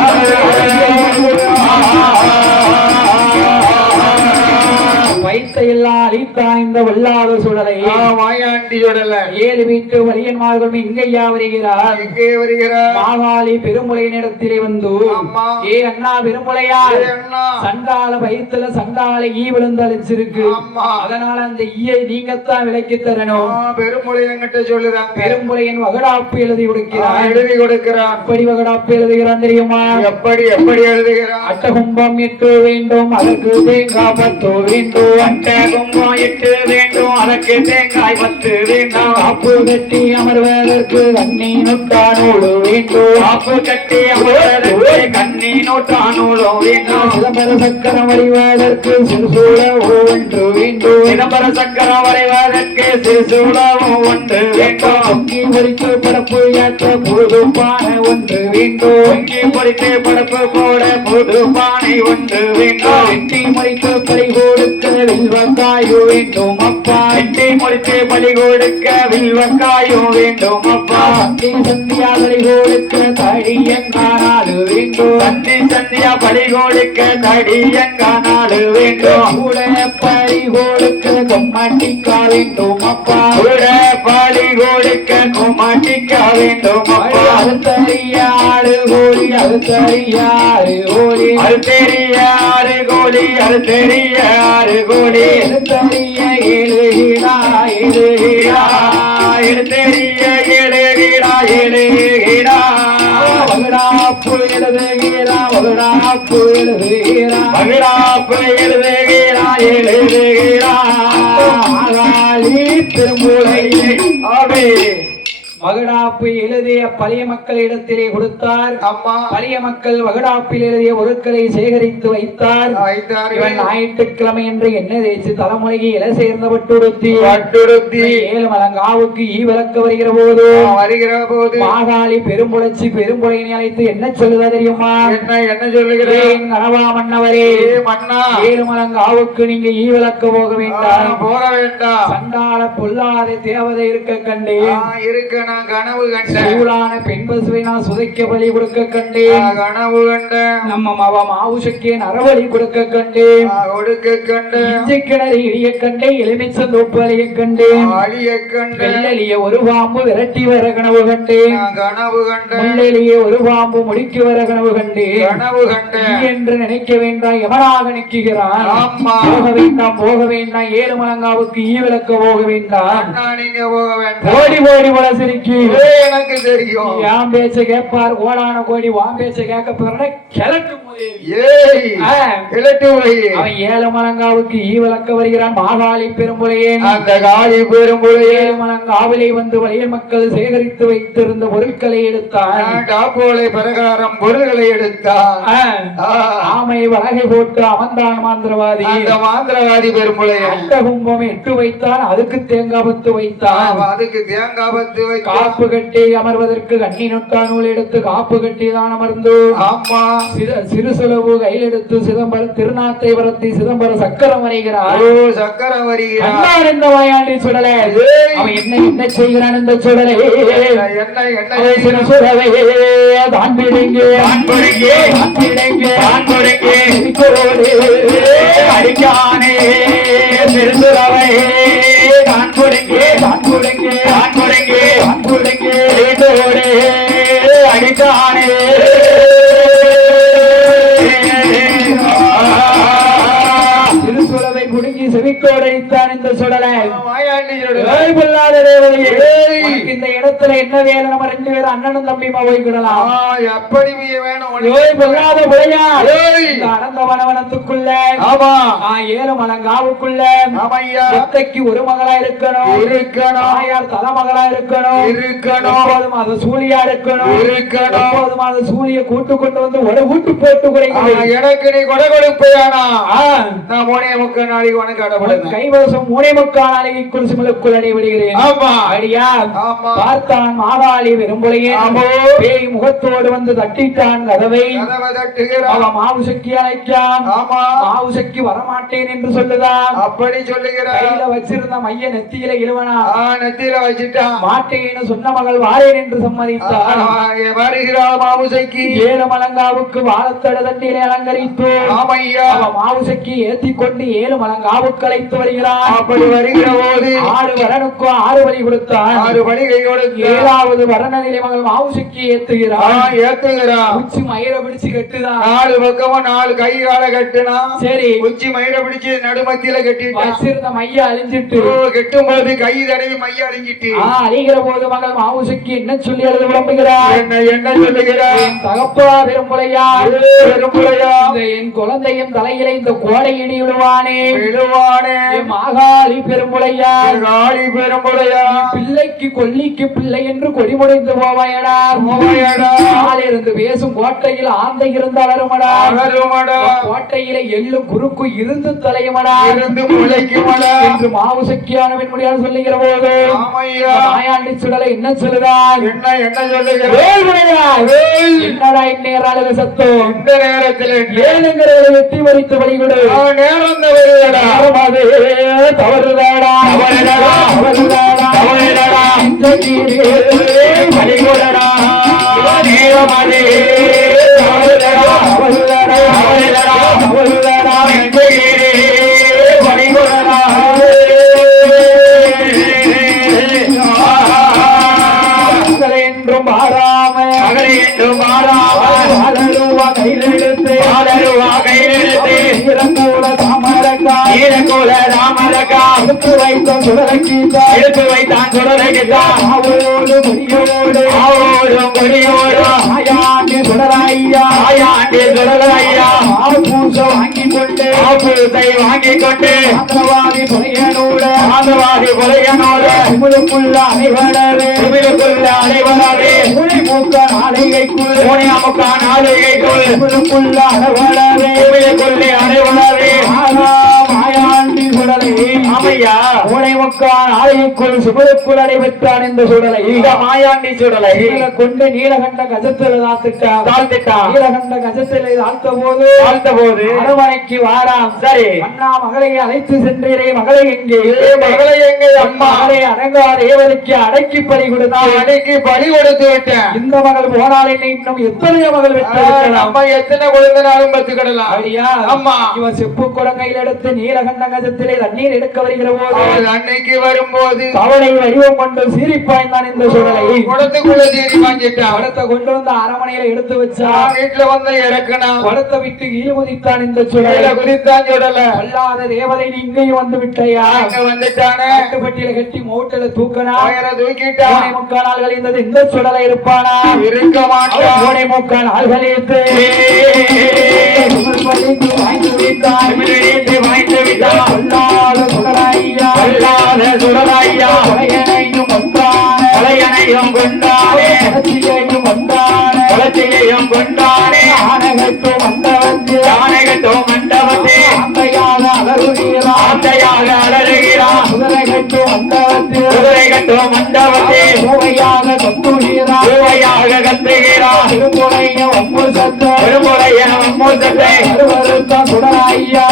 வைத்தையெல்லாம் அழித்தான் இந்த வெள்ளாத சுடலை மாயாண்டி சுடல 7 வீட்டு வலியன்மார்களும் இங்கையா வருகிறார். எங்கே வருகிறார்? மாகாளி பெருமுளையினிடத்திலே வந்து அம்மா. ஏ அண்ணா பெருமுளையா ஏ அண்ணா. சண்டால வயிற்றுல சண்டால ஈ விழுந்து அழிச்சிருக்கு. அம்மா. அதனால அந்த ஈயை நீங்கத்தான் விலைக்கு தரணும். பெருமொழி என்கிட்ட சொல்லுறாங்க. பெருமுளையின் வகடாப்பு எழுதி கொடுக்கிறார். எழுதி கொடுக்கிறான். எப்படி வகடாப்பு எழுதுகிறான் தெரியுமா? எப்படி எப்படி எழுதுகிறான்? அட்டகும்பம் இட்டு வேண்டும் அதற்கு தேங்காய் பத்து வேண்டும். அட்டகும்பம் இட்டு வேண்டும் அதற்கு தேங்காய் பத்து வேண்டும். காப்பு கட்டி அமர்வதற்கு கண்ணி நுட்டானோடு வேண்டும். காப்பு கட்டி அமர்வதற்கு கண்ணி நோட்டானூலும் வேண்டும். சிதம்பர சக்கரம் வழிவதற்கு சிறுசூழ ஒன்று வேண்டும். சிதம்பர சக்கரம் வரைவதற்கு சிறுசூலமும் ஒன்று வேண்டும். பொங்கி பொறித்து படப்பு ஏற்ற புது பானை ஒன்று வேண்டும். பொங்கி பொறித்து படப்பு போட புது பானை ஒன்று வேண்டும். வெட்டி மறித்து பறி கொடுக்க வில்வக்காயு வேண்டும் அப்பா. வெட்டி முடித்து பலி கொடுக்க வில்வக்காயும் வேண்டும் அப்பா. சந்தியா பறி கொடுக்க தடியங்கானாலு வேண்டும். சந்தி சந்தியா பலி கொடுக்க தடியங்கானாலு வேண்டும். கூட பறி கொடுக்க கொம்மாட்டிக்கா வேண்டும் அப்பா. கூட பலி கொடுக்க குமாட்டிக்கா வேண்டும் அப்பா. அறுத்தறியாறு கோழி அறுத்தறியாறு கோழி அறுத்தெரியாறு கோழி அறுத்தெரியாறு கோழி அறுத்தறிய எழுகிறா எழுகிறா எடுத்தெரிய எழுகிறா எழுகிறா மகடாப்பு எழுதுகிறா மகடாப்பு எழுதுகிறா மகிழாப்பு எழுதுகிறா எழுதுகிறா ஆகாளி திருமுறையை ஆவே வகடாப்பு எழுதிய பழைய மக்களிடத்திலே கொடுத்தார். அம்மா. பழைய மக்கள் வகடாப்பில் எழுதிய பொருட்களை சேகரித்து வைத்தார். வைத்தார்கள். இவன் ஞாயிற்றுக்கிழமை என்று என்ன தேய்ச்சி தலைமுறைக்கு இலை சேர்ந்த பட்டுடுத்தி பட்டுடுத்தி 7 மலங்காவுக்கு ஈ விளக்க வருகிற போது வருகிற போது மாகாளி பெரும்புழச்சி பெரும்புழையினை அழைத்து என்ன சொல்லுதா தெரியுமா? என்ன என்ன சொல்லுகிறேன்? ஏன் கனவா மன்னவரே, ஏ மன்னா. 7 மலங்காவுக்கு நீங்க ஈ விளக்க போக வேண்டாம். போக வேண்டாம். சண்டால பொல்லாத தேவதை இருக்க கண்டேன். இருக்க நான் கனவு கண்டேன். சூடான பெண் பசுவை நான் சுதைக்க பலி கொடுக்க கண்டேன். கனவு கண்டேன். நம்ம மவ மாவுஷக்கே நரபலி கொடுக்க கண்டேன். கொடுக்க கண்டேன். இஞ்சி கிணறு இடிய கண்டேன். எலுமிச்சந்தோப்பு அழிய கண்டேன். அழிய கண்டேன். வெள்ளலிய ஒரு பாம்பு விரட்டி வர கனவு கண்டேன். கனவு கண்டேன். முள்ளெலிய ஒரு பாம்பு முடிக்கு வர கனவு கண்டேன். கனவு கண்டேன். நீ என்று நினைக்க வேண்டாம், எவனாக நிற்கிறான். ஆமா. போக வேண்டாம் போக வேண்டாம், 7 மலங்காவுக்கு ஈ விளக்க போக வேண்டாம். நீங்க போக வேண்டாம். ஓடி ஓடி வளசிரிக்கு எனக்கு தெரியும். யாம் பேச்ச கேட்பார் கோடான கோடி வாம் பேச்ச கேட்க போற கிழட்டு முதேவி. ஏய் கிழட்டு அவன் 7 மலங்காவுக்கு ஈ விளக்க வருகிறான். மாகாளி பெரும்புலையே அந்த காளி பெரும்புலையே 7 மலங்காவிலே வந்து வலிய மக்கள் சேகரித்து வைத்திருந்த பொருட்களை எடுத்தான். டாப்போலை பிரகாரம் பொருள்களை எடுத்தான். ஆமை வலகை போட்டு அமர்ந்தான் மாந்திரவாதி. அந்த மாந்திரவாதி பெரும்புலையே அட்டகும்பம் 8 வைத்தான். அதுக்கு தேங்காய் பத்து வைத்தான். அதுக்கு தேங்காய் பத்து வைத்தான். காப்பு கட்டி அமர்வதற்கு கண்ணி நொட்டா நூல் எடுத்து காப்பு கட்டி தான் அமர்ந்து ஆமா சிறுசுலவு கையில் எடுத்து சிதம்பரம் திருநாத்தை வரத்தி சிதம்பர சக்கரம் வரைகிறார். சக்கர வருகிறார். அண்ணார் இந்த வாயாண்டி சுடலை அவன் என்ன என்ன செய்கிறான் இந்த சுடலை? என்ன என்ன சிறுசுலவை தான் பிடிங்க அடிக்கானே சிறுசுலவை தான் கொடுங்கே தான் கொடுங்கே தான் கொடுங்கே தான் கொடுங்கே அடிக்கானே திருசுலவை குடுங்கி செவிக்கோடைத்தான் இந்த சுடலை. மாயாண்டி பொல்லாத தேவதையே, உனக்கு இந்த இடத்துல என்ன வேலை? நம்ம 2 பேரும் அண்ணனும் தம்பியுமா போய்க்கிடலாம். எப்படி வேணும்? பொல்லாத புலையா இந்த அனந்த வனவனத்துக்குள்ள ஆமா 7 மலங்காவுக்குள்ள ஆமையா ஒத்தைக்கு ஒரு மகளா இருக்கணும். தாயார் தலைமகளா இருக்கணும். எப்போதும் அது சூழியா இருக்கணும். எப்போதும் அது சூழிய கூட்டு கொண்டு வந்து ஒரு கூட்டு போட்டு குறைக்கணும். எனக்கு நீ கொடை கொடுப்பையானா நான் போனே 3 நாளைக்கு உனக்கு சொல்லுங்க. கைவசம் 3.25 நாளைக்குள் சிமலுக்குள் அடைவிடுகிறேன். ஆமா. அடியா ஆமா. பார்த்தான் மாகாளி பெரும்புலையே ஆமோ. பேய் முகத்தோடு வந்து தட்டிட்டான் கதவை. கதவை தட்டுகிறான். அவன் மாவுசக்கி அழைக்கான். ஆமா. மாவுசக்கி வரமாட்டேன் என்று சொல்லுதான். அப்படி சொல்லுகிறான். கையில வச்சிருந்த மைய நெத்தியில இழுவனா. நெத்தியில வச்சிட்டான். மாட்டேன்னு சொன்ன மகள் வாரேன் என்று சம்மதித்தான். வருகிறாள் மாவுசைக்கு. 7 மலங்காவுக்கு வாழத்தட தண்டிலே அலங்கரித்து ஆமையா மாவுசக்கி ஏத்தி கொண்டு 7 மலங்காவுக்கு அழைத்து வருகிறான். அப்படி வருகிற போது 6 வரனுக்கு 6 வழி கொடுத்தான். 6 வழிகை கொடுத்து 7வது வரணநிலை மகள் மாவுசக்கி ஏத்துகிறான். ஏத்துகிறான். உச்சி மயிர பிடிச்சு கட்டுதான். 4 பக்கமும் 4 கை கால கட்டுனா. சரி. உச்சி மயிர பிடிச்சு நடுமத்தியில கட்டிட்டான். வச்சிருந்த மைய அழிஞ்சிட்டு கெட்டும் போது கை தடவி மைய அழிஞ்சிட்டு அழிகிற போது மகள் மாவுசக்கி என்ன சொல்லி எழுத விளம்புகிறார்? என்ன சொல்லுகிறார்? தகப்பா பெரும்புலையா பெரும்புலையா என் குழந்தையும் தலையில இந்த கோடை இடி விழுவானே விழுவானே மாகாளி பெரும்புலையா காளி பெரும்புலையா பிள்ளைக்கு கொல்லிக்கு பிள்ளை என்று கொடிமுடைந்து போவாயடா இருந்து பேசும் கோட்டையில் ஆந்தை இருந்து அலருமடா கோட்டையில எள்ளும் குறுக்கு இருந்து தலையுமடா இருந்து முளைக்குமடா என்று மாவுசக்கியானவன் முடியாது சொல்லுகிற போது மாயாண்டி சுடலை என்ன சொல்லுதான்? என்ன சொல்லுகிறார்? என்னடா இந்நேரம் சத்தம் இந்த நேரத்தில் ஏனுங்கிறத வெட்டி மறித்து வழிகொடு நேரம் தவறுதாடா வழிகொடடா நேரமாதே என்றும் மாறாம கையிலெடுத்து ஈரக்கூல ராமரக்கா எடுத்து வைத்தான் சுடலைக்கிட்டான் அவளோடு முடியோடு ஆயாண்டி சுடலையா பூசை வாங்கி கொண்டு ஆந்திரவாதி புலையனோடு உங்களுக்குள்ள அனைவரவே மொழி மூக்க நாளைக்குள் உங்களுக்குள்ள அனைவரவே மாயாண்டி சுடலை ஆமையா மூளைமுக்கால் ஆலைக்குள் சுபருக்குள் அடைபெற்றான் இந்த சுடலை மாயாண்டி சுடலை கொண்டு நீலகண்ட கஜத்தில் தாழ்த்திட்டான் நீலகண்ட கஜத்தில் தாழ்த்த போது அரண்மனைக்கு வாராம். சரி. அண்ணா மகளை அழைத்து சென்றீரே மகளை எங்கே அம்மா மகளை அடங்கா தேவதைக்கு அடக்கி பலி கொடுத்தான். அன்னைக்கு பலி கொடுத்து விட்டேன். இந்த மகள் போனால் என்ன இன்னும் எத்தனையோ மகள் நம்ம எத்தனை குழந்தைனாலும் பத்துக்கிடலாம். அப்படியா? அம்மா இவன் செப்பு குடங்கையில் எடுத்து நீலகண்ட கஜத்திலே தண்ணீர் எடுக்க வருகிற போது அன்னைக்கு வரும்போது அவளை வடிவம் கொண்டு சீரிப்பாய்ந்தான் இந்த சுடலை குடத்துக்குள்ள சீரி வாங்கிட்டான். படத்தை கொண்டு வந்து அரமனையில எடுத்து வச்சா வீட்டுல வந்து இறக்கணும். படத்தை விட்டு ஈழ குதித்தான் இந்த சுடலை குதித்தான் சுடல. அல்லாத தேவதை நீ இங்கேயும் வந்து விட்டையா? அங்க வந்துட்டானே. கட்டுப்பட்டியில கட்டி மௌட்டல தூக்கனா தூக்கிட்டான். 3.25 நாள்கள் இருந்தது. இந்த சுடலை இருப்பானா? இருக்க மாட்டான். 3.25 நாள்கள் இருந்து வாங்கி வைத்தான். சுடலையா கொலையனையும் கொண்டானே குலச்சியையும் கொண்டானே ஆனகத்தும் மண்டபத்தே ஆந்தையாக அலறுகிறான் குதிரை கட்டும் மண்டபத்தே மூவையாக கத்துகிறான் திருமுறைய ஒப்பு சத்தை திருமுறைய மூசத்தை அறுவருத்தான் சுடலையா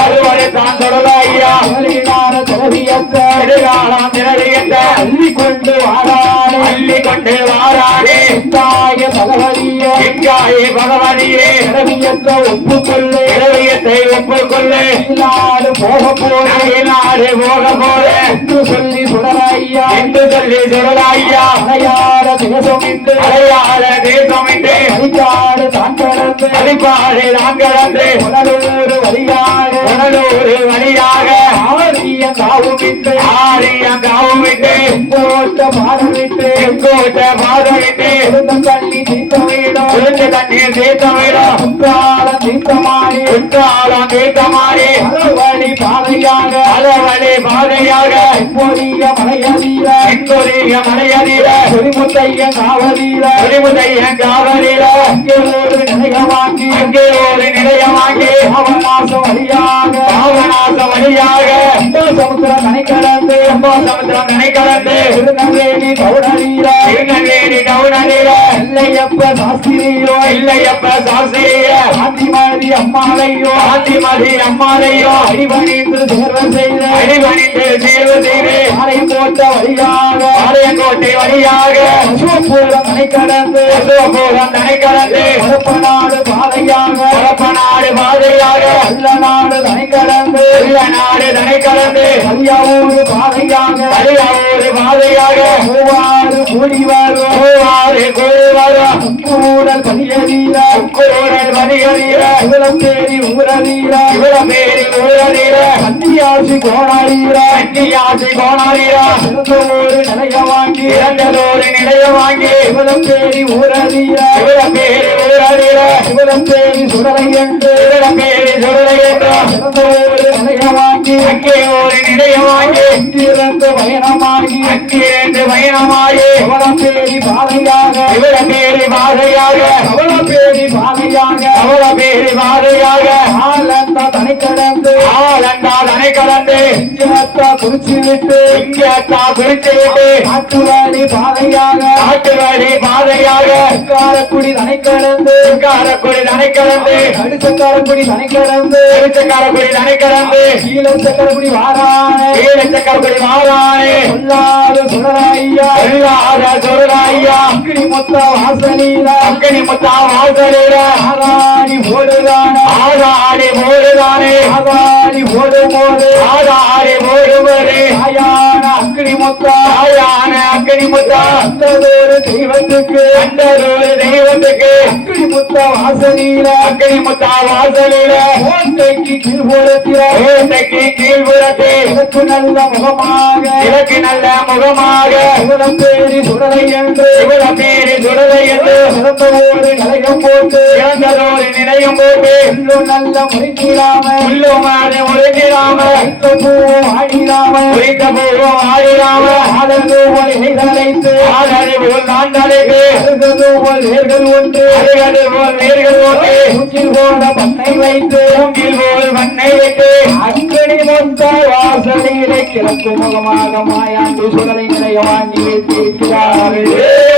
தொடலையா திரவியத்தை எதிர்காலம் திரவியத்தை அள்ளிக்கொண்டு வாராடே தாய பகவதியே எங்காயே பகவதியே திரவியத்தை ஒப்புக்கொள்ளு திரவியத்தை ஒப்புக்கொள்ளு நாடு போக நாடு போக போல என்று சொல்லி சுடலையா சுடலையா அடையாள தேசமிட்டு அடிக்காடு தான் கடந்து உடலூர் வழியாக ஆரிய காவும் விட்டு எங்கோட்ட பாதம் விட்டு தண்ணி தீர்த்தமிடும் குற்றாலம் தீர்த்தமாறி அறவழி பாதையாக பொரிய மலையதீர பொறிமுத்தைய காவலீர அங்கேயோடு நிலையமாக்கி பாவநாசம் வழியாக சமுத்திரம் தனை கடந்து சமுத்திரம் தனை கடந்து திருநெல்வேலி கவுடவீரா திருநெல்வேலி கவுனரீர இல்லையப்ப சாஸ்திரியோ இல்லையப்ப சாஸ்திரிய காந்திமதி அம்மாவையோ ஆதிமதி அம்மாளையோ அடிபணிந்து சேர்வ செய்த அடிபணிந்து தேர்வு செய்து ஆலை போட்ட வழியாக ஆலயங்கோட்டை வழியாக அசோகபுரம் தனை கடந்து அசோகபுரம் தனை கடந்து பரப்பநாடு பாதையாக பரப்பநாடு பாதையாக நல்லநாடு தனை கடந்து நாடு தனை கடந்து கல்யாவூர் பாதையாக அரியாவூர் பாதையாக மூவாறு கூடி வரும் மூவாறு கோருவரும் கூடல் பதியவீரா குருடன் வணிகரீர இவளம் தேடி ஊரவீரா இவளமேரி ஊரரீர கன்னியாசி கோணாரீரா கன்னியாசி கோணாரீரா ஒரு நிலைய வாங்கி இறந்ததோடு நிலைய வாங்கி இவளம் தேடி ஊரவீரா இவளமேரி ஊரரீர இவளம் தேடி சுடலை என்று இவளமேரி சுடலை என்றும் ஒரு நிலைய வாங்கி அங்கே ஒரு நிலைய வாங்கி இங்கிருந்து பயணமாகி அங்கிருந்து பயணமாகி இவளம் தேடி பாதையாக இவளமேரி பாதையாக அவளம் தேடி பாதையாக அவளமேரி பாதையாக ஆலந்த தனை கடந்து ஆலண்டால் அணை கடந்து குறிச்சி விட்டு இங்கே குறித்து விட்டு காட்டுவாடி பாதையாக காட்டு வழி பாதையாக காரக்குடி தனை கடந்து காரக்குடி தனை கடந்து கடுசக்காரக்குடி தனை கடந்து திருச்சக்காரக்குடி தனை கடந்து கீழச்சக்கரக்குடி வாரான கீழச்சக்காரக்குடி மாறானே சொல்லாத சுடராய்யா எல்லாத சொருகாய்யா அக்கினி மொத்த வாசலீரா அக்கனி முத்தா வாசலிட ஆதாரி போடுதான ஆதாரி போடுதானே ஆதாரி போடும் போது ஆதாரி போடுவது ஆயான அக்கினி மொத்த ஆயான அக்கனி முத்தா அந்ததொரு தெய்வத்துக்கு அண்டதொரு தெய்வத்துக்கு அக்கினி முத்த வாசலீரா அக்கனி முத்தா வாசலிட கோட்டைக்கு கீழ்புறத்தில கோட்டைக்கு கீழ்புறத்து எனக்கு நல்ல முகமாக இதற்கு நல்ல முகமாக இவளம் பேரி சுடலை என்று இவளமேரி சுடலை என்று சிறந்தவோடு நிலையம் போட்டு இறந்ததோடு நிலையம் போட்டு இன்னும் நல்ல முறைக்கிறாம உள்ளுமாறு ஒழுங்கிடாம பூவும் ஆடிடாம குறித்த பூர்வம் ஆடிடாம ஆதரவு போல் எய்தழைத்து ஆதரி போல் நான் தலைக்கு அருகது போல் வேர்கள் ஒன்று அருகது போல் வேர்கள் ஓட்டு மூச்சில் போல பண்ணை வைத்து மூங்கில் போல் மண்ணை வைத்து அக்கடி மொத்த வாசலிலே கிழக்கு முகமாக மாயாண்டி சுடலை நிலைய வாங்கி வைத்திருக்கிறார்கள்